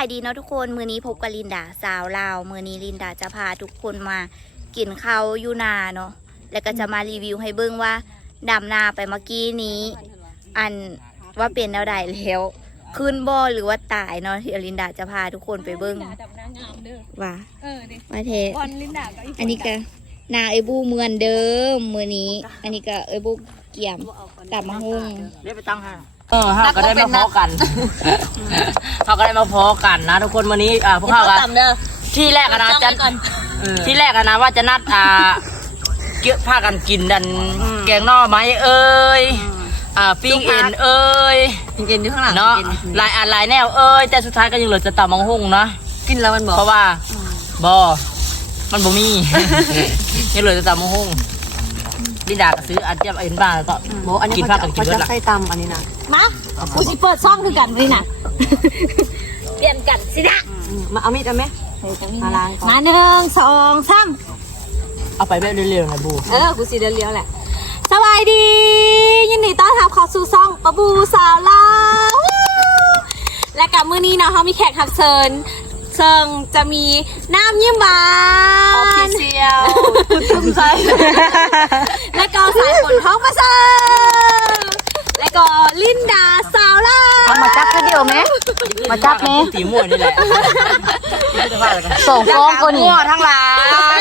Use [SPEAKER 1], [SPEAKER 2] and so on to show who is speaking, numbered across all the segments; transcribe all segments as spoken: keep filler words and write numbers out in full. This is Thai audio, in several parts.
[SPEAKER 1] ายดีเนาะทุกคนมือนี้พบกับลินดาสาวลาวมือนี้ลินดาจะพาทุกคนมากินข้าวยูนาเนาะแล้วก็จะมารีวิวให้เบิ้งว่าดำนาไปเมื่อกี้นี้อันว่าเป็นแนวใดแล้วขึ้นบ่หรือว่าตายเนาะที่ลินดาจะพาทุกคนไปเบิ้งว่าว่าเทอันนี้ก็นาเอบูเมือนเดิมมือนี้อันนี้ก็เอบูเกี่ยมตับมะฮุ่ง
[SPEAKER 2] ได้ไปตั้งห้าเออเขาก็ได้มาพอกันเขาก็ได้มาพอกันนะทุกคนวันนี้อ่าพวกเขากันที่แรกนะจะที่แรกนะว่าจะนัดอ่าเกี่ยวผ้ากันกินดันแกงนอไม้เอ้ยอ่าปิ้งเอ็นเอ้ยปิ้งเอ็นอยู่ข้างหลังเนาะลายอ่านลายแนวเอ้ยแต่สุดท้ายก็ยังเหลือจะตับมังหุ่งเนาะกินแล้วมันบอกเพราะว่าบอมันบ่มียังเหลือจะตับมังหุ่งลิดาก็ซื้ออันเจียมเอ็นบ้าก็โบอันนี้กินผ้ากันกินด้วยล่ะใส่ตำอันนี้นะ
[SPEAKER 3] มากูสิเปิดซ่องคือกันเลยนะเปลี่ยนกันสินะ
[SPEAKER 2] มาเอามีดเอาไหมมาล้าง
[SPEAKER 3] มาหนึ่งสองสาม
[SPEAKER 2] เอาไปแบบเร็วๆนะบู
[SPEAKER 3] เออกูสิเลี้ยวๆแหละสบายดียินดีต้อนรับเข้าสู่ซ่องปะบูสาวลาวและกับมื้อนี้เนาะเขามีแขกรับเชิญเชิงจะมีน้ำยิ้มหวานออฟฟิเชียลตุ้มใจและก็สายฝนท้องประเสริฐและก็ลินดาสาวลาว
[SPEAKER 1] เอามาจับกันเดียวไหมมาจับไหม
[SPEAKER 2] ตีมั่วนี่แหละ
[SPEAKER 1] ส่งฟองคนมั่วทั้งหลาย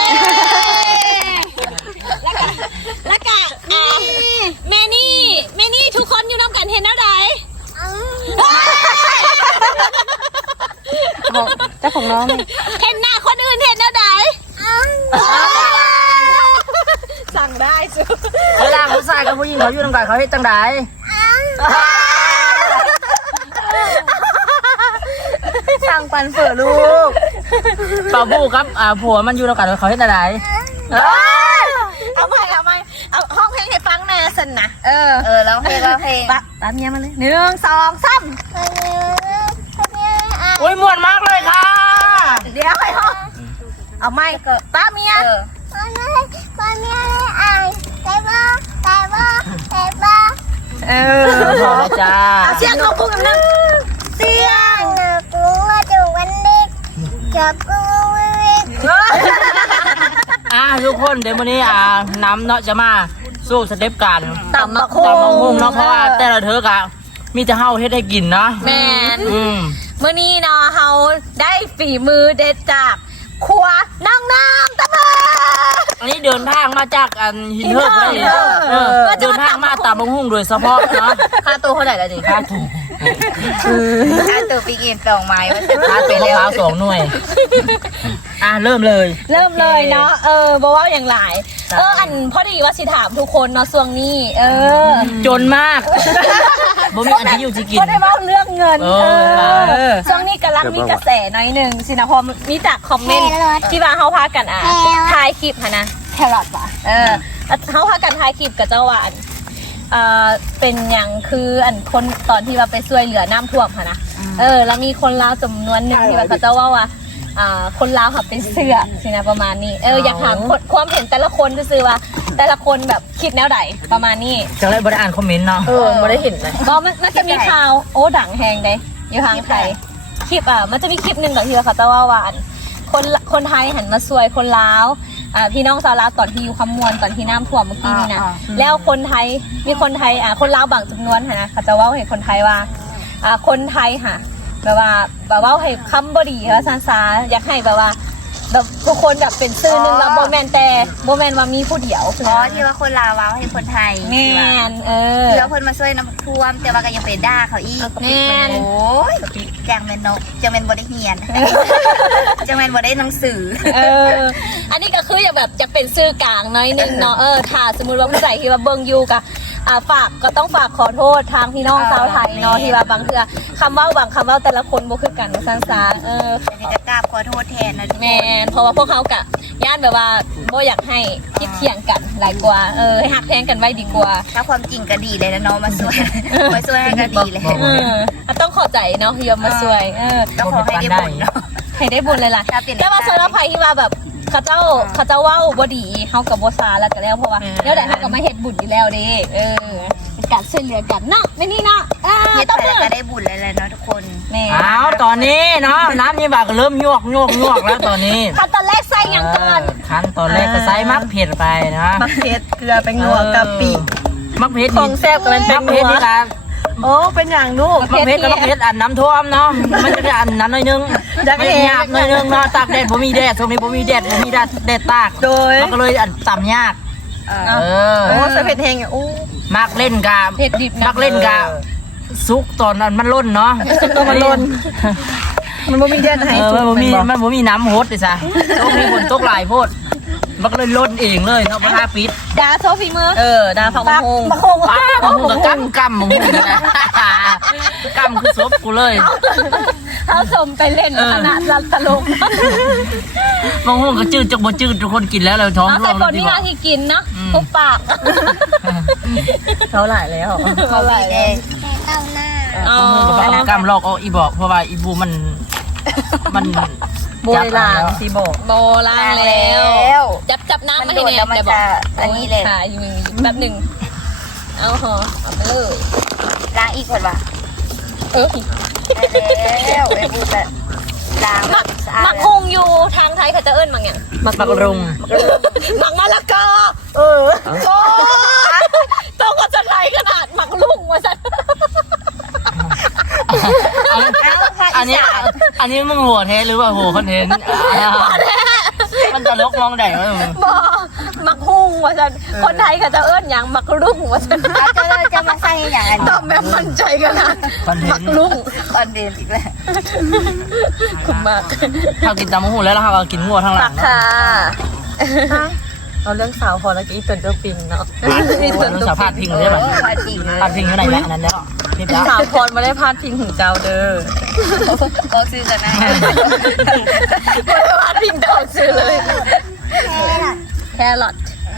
[SPEAKER 3] แล้วก็แล้วก็แม่นี่แม่นี่ทุกคนอยู่น้ำกันเห็นแล้วไหน
[SPEAKER 1] เจ้าของน้อง
[SPEAKER 3] เห็นหน้าคนอื่นเห็นแล้วไหนสั่งได้สุด
[SPEAKER 2] เวลาผู้ชายกับผู้หญิงเขาอยู่น้ำกันเขาเฮ็ดจังได
[SPEAKER 1] สั่งปันเฟื่อลูก
[SPEAKER 2] ป่าบูครับอ่าผัวมันอยู่น้ำกันเขาเฮ็ดจังได
[SPEAKER 3] เอาใหม่เอาใหม่เอาห้องเพลงให้ฟังแน่สินนะเออ
[SPEAKER 1] เออแล้วเพลงแล้วเพลง
[SPEAKER 3] ปะตามเมียมาเลยหนึ่งสองสาม
[SPEAKER 2] โอ้ยม่วนมากเลยค่ะ
[SPEAKER 3] เดี๋ยวไปห้องเอาไม่เกิดป้าเมีย
[SPEAKER 4] ป้าเมียป้าเมียไอ้แต่ว่าแต่ว่าแต่ว่า
[SPEAKER 3] เออ
[SPEAKER 2] พอจ้า
[SPEAKER 3] เสียงของกูกันนะ
[SPEAKER 4] เสียงกูว่าจะวันนี้จะกูวิ่ง
[SPEAKER 2] อ่าทุกคนเดี๋ยววันนี้อ่าน้ำเนาะจะมาสู้สเต็ปกัน
[SPEAKER 3] ตำมะคุ้ง
[SPEAKER 2] ตำมะคุ้งเนาะเพราะว่าแต่ละเธอกะมีแต่เฮาเฮ็ดให้กินเนาะ
[SPEAKER 3] แมน
[SPEAKER 2] อืม
[SPEAKER 3] มื้อนี้เนาะเฮาได้ฝีมือเด็ดจากครัวน้องน้ำตะเบอ
[SPEAKER 2] อันนี้เดินทางมาจากอันหินเทิร์กเลยเออเดินทางมาตำมะคุ้งโดยเฉพาะเนาะ
[SPEAKER 1] ค่าตัวเท่าไหร่ล่ะนี่
[SPEAKER 2] ค่าตัว
[SPEAKER 1] ค่าตัวปีเอ็นสองไม้ว่าจะ
[SPEAKER 2] ค่าตัวมะพร้าวสองหน่วยอ่ะเริ่มเลย
[SPEAKER 3] เริ่มเลยเนาะเออบอกว่าอย่างไรเอออันพอดีว่าสิถามทุกคนเนาะช่วงนี้เออ
[SPEAKER 2] จนมากบ่มีอันที่อยู่ที่กิน
[SPEAKER 3] ก็ได้ว่าเรื่องเงินเออช่วงนี้กำลังมีกระแสน้อยหนึ่งสินะพอมีจากคอมเมนต์ที่ว่าเขาพากันอ่ะถ่ายคลิปค่ะนะแครอทป่ะเออเขาพากันถ่ายคลิปกับเจ้าหวานเอ่อเป็นอย่างคืออันคนตอนที่ว่าไปช่วยเหลือน้ำท่วมค่ะนะเออแล้วมีคนลาวจำนวนหนึ่งที่ว่าเขาเจ้าว่าว่าอ่าคนลาวค่ะเป็นเสื้อสินะประมาณนี้เอออยากถามความเห็นแต่ละคนซื่อว่าแต่ละคนแบบคิดแนวไหนประมาณนี้
[SPEAKER 2] จังไรบ่ได้อ่านคอมเมนต์เนาะ
[SPEAKER 1] เออบ่ได้เห็นเลย
[SPEAKER 3] ก็มันจะมีข่าวโอ้ดังแหงได้อยู่ทางไทยคลิปอ่ะมันจะมีคลิปหนึ่งแบบที่ว่าเขาเจ้าว่าว่าคนคนไทยหันมาช่วยคนลาวอ่าพี่น้องชาวลาวตอนที่อยู่คำมวลตอนที่น้ำท่วมเมื่อกี้นี่นะแล้วคนไทยมีคนไทยอ่าคนลาวบางจำนวนนะเขาจะว่าเห็นคนไทยว่าอ่าคนไทยค่ะแบบว่าแบบว่าให้คำบดีค่ะซาซาอยากให้แบบว่าแบบทุกคนแบบเป็นซื่อหนึ่งแล้วโบแมนแต่โบแมนว่ามีผู้เดียว
[SPEAKER 1] อ๋อที่ว่าคนลาวว่าให้คนไทย
[SPEAKER 3] แมนเออ
[SPEAKER 1] แล้วคนมาช่วยน้ำท่วมแต่ว่าก็ยังไปด่าเขาอีก
[SPEAKER 3] แมน
[SPEAKER 1] โอ้ยจังแมนนกจังแมนบ่ได้เฮียนจังแมนบ่ได้หนังสือ
[SPEAKER 3] เอออันนี้ก็คืออยากแบบจะเป็นซื่อกลางน้อยนึงเนาะเออถ้าสมมติว่าผู้ใหญ่ที่ว่าเบิ่งอยู่กับอ่าฝากก็ต้องฝากขอโทษทางพี่น้องชาวไทยเนาะที่ว่าบางเทื่อคำว่าบางคำว่าแต่ละคนบ่คือกันสั้นๆเออ
[SPEAKER 1] จะกราบขอโทษแทนนะ
[SPEAKER 3] แม่นเพราะว่าพวกเขากะย่านแบบว่าบ่อยากให้คิดเถียงกันหลายกว่าเออให้หักแพงกันไว้ดีกว่า
[SPEAKER 1] ถ้าความจริงก็ดีเลยนะน้องมาช่วยมาช่วยให้ก็ดีเลย
[SPEAKER 3] เออต้องขอใจเนาะที่ยอมมาช่วยเออ
[SPEAKER 1] ต้องขอให้ได้บุญเนาะ
[SPEAKER 3] ให้ได้บุญเลยล่ะแต่ว่าส่วนอภัยที่ว่าแบบเขาเจ้าเขาเจ้าว่าบ่ดีเฮากับบ่ซาแล้วก็แล้วเพราะว่าแล้วแต่เฮาก็มาเฮ็ดบุญอยู่แล้วเด้เออกันช่วยเหลือกันเนาะไม่นี่เนาะอ่า
[SPEAKER 1] เฮ็ด
[SPEAKER 3] ต้อง
[SPEAKER 1] ไป
[SPEAKER 3] มื
[SPEAKER 1] แล้ว
[SPEAKER 3] อ
[SPEAKER 1] ก็ได้บุญแล้วๆเนาะทุกคน
[SPEAKER 3] แม่
[SPEAKER 2] อ้าวตอนนี้เนาะน้ำยี่บากก็เริ่มยวกยวกยวกแล้วตอนนี้
[SPEAKER 3] ขั้นตอนแรกใส่หยังก่อน
[SPEAKER 2] ขั้นตอนแรกก็ใส่มักเผ็ดไปนะ
[SPEAKER 5] มักเผ็ดเกลือเป็นนัวกะปิ
[SPEAKER 2] มักเผ็ด
[SPEAKER 5] ของแซ่บก็มันเป็
[SPEAKER 2] มั
[SPEAKER 5] น
[SPEAKER 2] กเผ็ด
[SPEAKER 5] นัว
[SPEAKER 2] นี่ละ
[SPEAKER 5] โอ้เป็นอย่างลูก
[SPEAKER 2] มักเผ็ดก็มักเผ็ดอันน้ำท่วมเนาะมันจะได้อันนั้นหน่อยนึง
[SPEAKER 5] จัก
[SPEAKER 2] ไม่
[SPEAKER 5] เอง
[SPEAKER 2] ยากหน่อยนึงเนาะตากแดดผมมีแดดช่วงนี้ผมมีแดดผมมีแดดแดดตาก
[SPEAKER 5] โดย
[SPEAKER 2] มันก็เลยอันต่ำยากเออ
[SPEAKER 5] โอ้สะเพ็ดแห้งอ่ะอู้
[SPEAKER 2] มักเล่นกา
[SPEAKER 3] เผ็ดดิบ
[SPEAKER 2] มักเล่นกาซุกตอนนั้นมันล้นเนาะ
[SPEAKER 5] ตัวมันล้น มันบ่มีเดือนให้
[SPEAKER 2] เออ
[SPEAKER 5] สุ
[SPEAKER 2] มัน
[SPEAKER 5] ก
[SPEAKER 2] บ่มี
[SPEAKER 5] แบ่
[SPEAKER 2] มันบ่มีน้ำโฮดเลยจ้ะต้องมีฝนตกหลายโพดมันก็เลยล้นเองเลยเนาะพระธาตุปิด
[SPEAKER 3] ดาโซฟีมือ
[SPEAKER 5] เออดาฟังมะฮง
[SPEAKER 3] มะฮง
[SPEAKER 2] ว้ามึงก็กำกำมึงนะกำคือซบกูเลย
[SPEAKER 3] เขาสมไปเล่นคณะรัตลก
[SPEAKER 2] มะม่วงก็จืดจักบ่จืดทุกคนกินแล้วเลยท้อง
[SPEAKER 3] เอา
[SPEAKER 2] ร่ว
[SPEAKER 3] ใส่
[SPEAKER 2] ง
[SPEAKER 3] ผ
[SPEAKER 2] แล้ว
[SPEAKER 3] ล
[SPEAKER 2] ที่
[SPEAKER 3] นี่
[SPEAKER 2] บอ
[SPEAKER 3] นาก ที่กินเนาะทุบปาก
[SPEAKER 5] เขาหลายแล้ว
[SPEAKER 1] เท่าไหร่แล้วเต้าหน้า
[SPEAKER 3] อ๋อ
[SPEAKER 2] มะม่วงกับกำลอกเอาอีบอกเพราะว่าอีบูมันมัน
[SPEAKER 5] โบยลางสิบอก
[SPEAKER 3] โบล่างแล้ว จับจับน้ำมาให้แน่
[SPEAKER 1] มันโดนแล้วมัน
[SPEAKER 3] แต่บอก
[SPEAKER 1] จะอันนี้เลย
[SPEAKER 3] ค่ะอีกหนึ่งแป๊บหนึ่งเอาหอเอาไปเลย
[SPEAKER 1] ล้างอีกคนว่ะ
[SPEAKER 3] เออ
[SPEAKER 1] ได้แล้วไอ้บูแบบล้าง
[SPEAKER 3] หมัก
[SPEAKER 1] สะอาด
[SPEAKER 3] หมักฮงอยู่ทางไทยเขาจะเอิ้นหมักอย่าง
[SPEAKER 2] มักมักรุง
[SPEAKER 3] หมักมะละกอ
[SPEAKER 5] เออ
[SPEAKER 3] โอ้ต้องก็จะไรขนาดหมักลุงวะสัน
[SPEAKER 2] อันนี้อันนี้มึงหัวเทสหรือว่าหัวคอนเทนต์มันตลกมองได้ไหมมึง
[SPEAKER 3] บอหมักฮุงวะสันคนไทยเขาจะเอิ้นอย่างหมักลุงวะสัน
[SPEAKER 1] อาจจะเราจะมาสร้างอย่างอัน
[SPEAKER 3] ตอบแบบมั่นใจขนาด
[SPEAKER 2] คอนเท
[SPEAKER 3] หมั
[SPEAKER 2] น
[SPEAKER 3] ก
[SPEAKER 2] ต์
[SPEAKER 3] ลุง
[SPEAKER 1] คอนเดนอีกแล้ว
[SPEAKER 3] คุณมาก
[SPEAKER 2] เขากินตำมะหูแล้วแล้วเขาก็กินหัวทั้งหลัง
[SPEAKER 3] ค่ะ
[SPEAKER 5] เอาเรื่องสาวพอแล้วก็อีเตินเจ้าปิงเนาะ
[SPEAKER 2] รู้สาพาดพิงเลยแบบ
[SPEAKER 1] พาจริงเลย
[SPEAKER 2] พาดพิงอยู่ไหนแหละอันนั้นแล้วคลิปแล้ว
[SPEAKER 5] สาวพรมาได้พาดพิงถึงเจ้าเด้อ
[SPEAKER 1] ก็ซื้อกันนะ
[SPEAKER 3] ไม่ได้ว่าพิงดอกซื้อเลย แครอท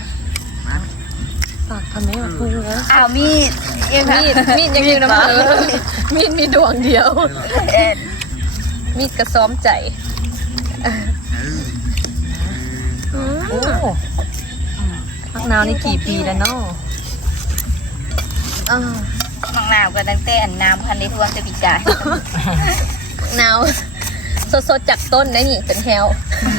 [SPEAKER 5] ฝากทำให้มันพุ่งนะ
[SPEAKER 1] อ้าวมีดเอง
[SPEAKER 3] มีดมีดยังอยู่นะมือมีดมีดวงเดียว
[SPEAKER 1] เอ็น
[SPEAKER 3] มีดกระซ้อมใจ
[SPEAKER 5] โอ้พักนาวนี่กี่ปีแล้วเนาะ
[SPEAKER 1] มังนาวกันตั้งแต่อันน้ำพันในท่วมจะปีกาย
[SPEAKER 3] หนาวสดๆจากต้นได้นี่เป็นแฮว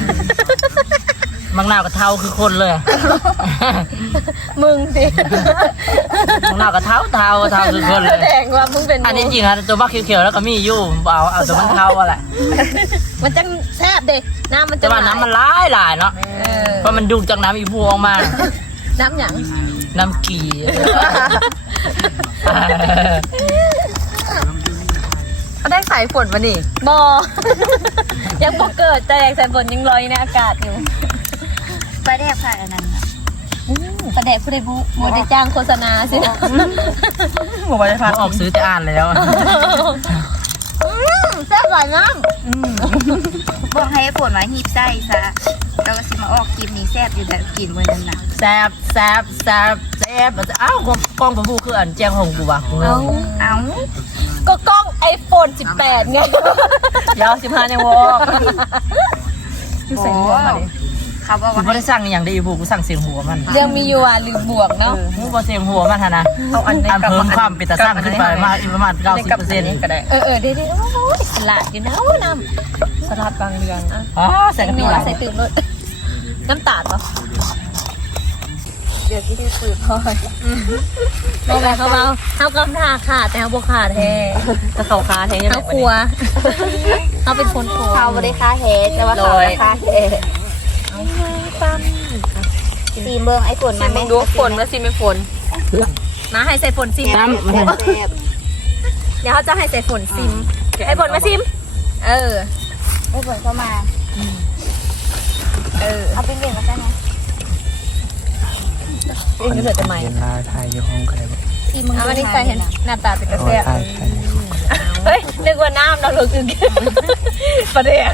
[SPEAKER 2] มังนาวกับเท้าคือคนเลย
[SPEAKER 3] มึงสิ
[SPEAKER 2] มังนาวกับเท้าเท้าเท้าคือคนเลย
[SPEAKER 3] แสดงว่ามึงเป็น
[SPEAKER 2] อันนี้จริงฮะตัวบ้าเขียวๆแล้วก็มีอยู่เอาเอาตัวมันเท้าอะแหละ
[SPEAKER 3] มันจังแซ่บเด็กน้ำมันจะ
[SPEAKER 2] แต่ว่าน้ำมันร้ายหลายเนาะ
[SPEAKER 3] เออ
[SPEAKER 2] เพราะมันดูดจากน้ำอีพวงมา
[SPEAKER 3] น้ำหยัง
[SPEAKER 2] น้ำกี
[SPEAKER 5] เขาได้สายฝนมานี่
[SPEAKER 3] บอ ยังบ่เกิดแต่แดงใส่ฝนยังลอยในอากาศอยู่
[SPEAKER 1] ไปได้ผ่านอันนั้น
[SPEAKER 3] ประเดกผู้ใดบุบ่ได้จ้างโฆษณาสินะ
[SPEAKER 5] บอกว่าจะพาด
[SPEAKER 2] ออกซื้อแต่อ่านแล้ว
[SPEAKER 3] แซ่บหลายน้
[SPEAKER 1] บอกให้ฝนมาหีบไส้ซะแล้วก็สิมาออกกินนี้แซ่บอยู่แบบกินมื้อนั้นน่ะ
[SPEAKER 2] แซบแซบแซบแซบอ้าวกล้องผมพูคืออันแจ้งหงกูวะกูงง
[SPEAKER 1] เอ้า
[SPEAKER 3] ำก็กล้องไอโฟนสิบแปดไง
[SPEAKER 5] ยาวสิบห้ายังวอก
[SPEAKER 1] โอ้เขาบอก
[SPEAKER 2] กู
[SPEAKER 1] ว่า
[SPEAKER 2] ไม่ได้สั่งอย่างดีพูกูสั่งเสียงหัวมัน
[SPEAKER 3] เรื่องมีอยู่อ่ะหรือบวกเนาะ
[SPEAKER 2] กูบอกเสียงหัวมันนะ
[SPEAKER 5] เอาอันนี้
[SPEAKER 2] อัน
[SPEAKER 5] กลับ
[SPEAKER 2] เพิ่ม
[SPEAKER 5] มา
[SPEAKER 2] ความเป็นตาสั่งขึ้นไปมากอีกประมาณเก้าสิบเปอร์เซ็นต์
[SPEAKER 5] ก็ได้
[SPEAKER 3] เออเออเดี๋ยวเดี๋ยวโอ้ยสลัดอยู่นะโอ้น้ำ
[SPEAKER 5] สลัดบางเดือนอ่ะ
[SPEAKER 2] อ๋อใส่กระ
[SPEAKER 3] มี
[SPEAKER 2] ปิ
[SPEAKER 3] ใส่ตื่นรถน้ำตาลปะ
[SPEAKER 5] เดี๋ยวที่ได้คุยพ่อย
[SPEAKER 3] โมแม่เขาเบาเขากำทาขาดแต่เขาบกขาดแท้
[SPEAKER 5] กระเขาคาแท้ยังไง
[SPEAKER 3] เขาครัวเขาเป็นคนครัว
[SPEAKER 1] เขาบ่ได้ค่าเฮ็ดแต่ว่าเขาได้ค่าเฮ็ดซีเบิ่งไอ้ฝนมัน
[SPEAKER 5] มึงดูฝนแล้วสิไม่ฝน
[SPEAKER 3] มาให้ใส่ฝนซิม
[SPEAKER 2] น้ำ
[SPEAKER 1] แซ่บ
[SPEAKER 3] เดี๋ยวเขาจะให้ใส่ฝนซิมให้ฝนมาซิม เออ
[SPEAKER 1] ไอ้ฝนเข้ามา
[SPEAKER 3] เออ
[SPEAKER 1] เอาเป็นเบ่งมาซะนะ
[SPEAKER 3] เองเหลือแต่ใหม่
[SPEAKER 6] เวลาถ่ายอยู่ห้องใครบ้าง
[SPEAKER 1] ซีมึง
[SPEAKER 3] เอาอันนี้ใส่เห็นหน้าตาเป็นกระ
[SPEAKER 6] อ๋อ
[SPEAKER 3] เซีย
[SPEAKER 6] ถ่ายถ่าย
[SPEAKER 3] เฮ้ยนึกว่าน้ำเราเลยคือประเดี๋ยว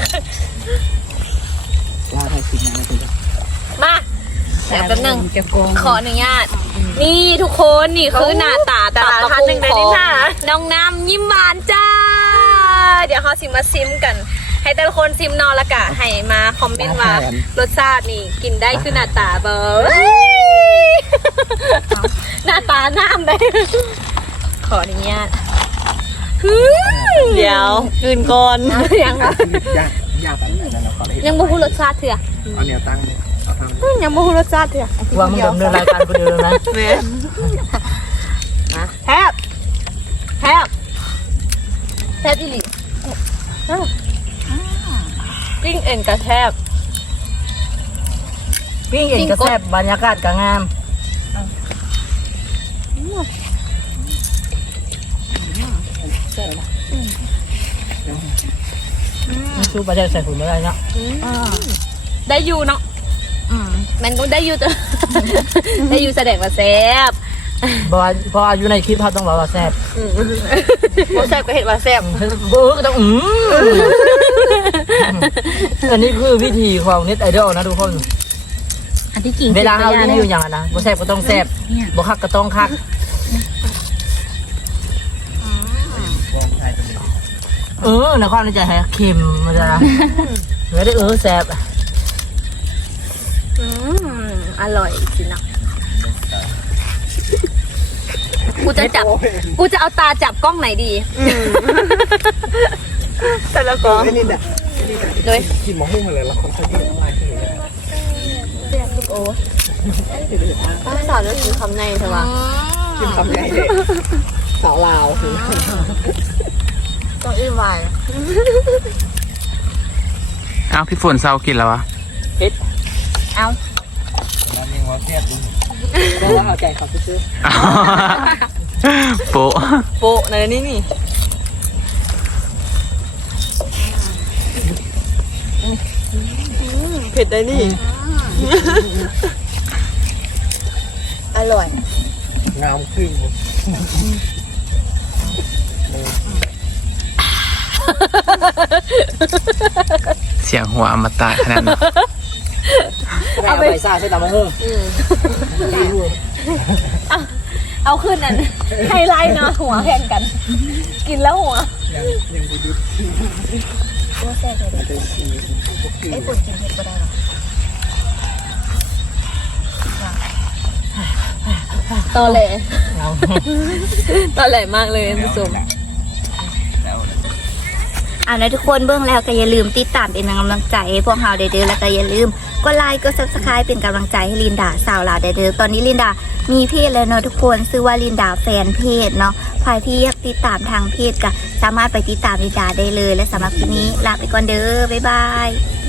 [SPEAKER 6] ว่าถ่ายสิบนาที
[SPEAKER 3] มาเดี๋ยวแป๊บนึงขออนุญาต นี่ทุกคนนี่คือหน้าตาตาตาหนึ่งเลยนี่ค่ะน้องน้ำยิ้มหวานจ้า เดี๋ยวเขาซิมมาซิมกัน ให้แต่ละคนซิมนอนละกะให้มาคอมเมนต์ว่ารสชาตินี่กินได้คือหน้าตาเบอร์หน้าตาน้ำเลยขออนุญาต
[SPEAKER 5] เดี๋ยวคืนก่อน
[SPEAKER 3] ยังอ่ะ
[SPEAKER 6] ยากยากแบบไหนแล้วเราขอเลย
[SPEAKER 3] ยังบ่ฮู้รสชาติเถื่อ
[SPEAKER 6] เอาแนวตั้งเลยเอาทำ
[SPEAKER 5] ยังบ่ฮู้รสชาติเถอะ
[SPEAKER 2] ว่ามึงดำเนินรายการคนเดียวนะ
[SPEAKER 5] แม่
[SPEAKER 3] แทบแทบแทบอีหลีปิ้งเอ็นกระแทบ
[SPEAKER 2] ปิ้งเองก็แซ่บบรรยากาศก็งามมันชูประเดี๋ยวใส่ถุงไม่ได้เนาะ
[SPEAKER 3] ได้อยู่เนาะมันก็ได้อยู่แต่ ได้อยู่แสดงว่าแซ่บ
[SPEAKER 2] เพราะว่าเพราะว่าอยู่ในคลิปเขาต้องบอกว่าแซ่บ
[SPEAKER 5] บ่แซ่บก็เห็นว่าแซ่บ
[SPEAKER 2] เออก็ต้องอืมอันนี้คือวิธีของเน็ตไอดอลนะทุกคน
[SPEAKER 1] อันที่จริง
[SPEAKER 2] เวลาเขารีวิวอย่างนั้นนะบ่แซ่บก็ต้องแซ่บบ่คักก็ต้องคักเออในความในใจให้เค็มมันจะไม่ได้เออแซ่บ
[SPEAKER 3] อืมอร่อยจริงนะกูจะจับกูจะเอาตาจับกล้องไหนดี
[SPEAKER 5] แต่ละก็
[SPEAKER 6] ไอ้นี่แหละ
[SPEAKER 3] โดย
[SPEAKER 6] กินหมอหุ้มเลยละคนเขาเยอะมากเลย
[SPEAKER 5] ป้าสาวเลือกกินคำในใช่ปะ
[SPEAKER 6] กินคำใหญ่เลยสาวลาวคือ
[SPEAKER 5] ต้องอิ่มไว
[SPEAKER 7] อ้าวพี่ฝนเศร้ากินแล้ววะ
[SPEAKER 6] แล้วมีว่าแค่ดูก็ว่าเอาใจเขาซื้อ
[SPEAKER 7] โปะ
[SPEAKER 5] โปะในนี่นี่เผ็ดได้นี่
[SPEAKER 3] อร่อย
[SPEAKER 6] งามครึ่ง
[SPEAKER 7] เสียงหัวอมตะขนาดนั้น
[SPEAKER 2] เอาไปซ่าใส่ตามะฮุ่ง
[SPEAKER 3] เอาขึ้นนั่นไฮไลท์เนาะหัวแข่งกัน กินแล้วหัว
[SPEAKER 6] ยังยังดีดีว่าแซ่บเลยไอ้ปุ่นกินเผ็ดก็ได้หรอ
[SPEAKER 3] ตอแหลตอแหลมากเลยผู้ชม
[SPEAKER 1] อ่านะทุกคนเบื้องแล้วก็อย่าลืมติดตามเป็นกำลังใจให้พวกเราเด้อแล้วก็อย่าลืมกดไลค์กดซับสไครป์เป็นกำลังใจให้ลินดาสาวลาวเด้อตอนนี้ลินดามีเพจแล้วเนาะทุกคนชื่อว่าลินดาแฟนเพจเนาะใครที่อยากติดตามทางเพจก็สามารถไปติดตามลินดาได้เลยและสำหรับคลิปนี้ลาไปก่อนเด้อบ๊ายบาย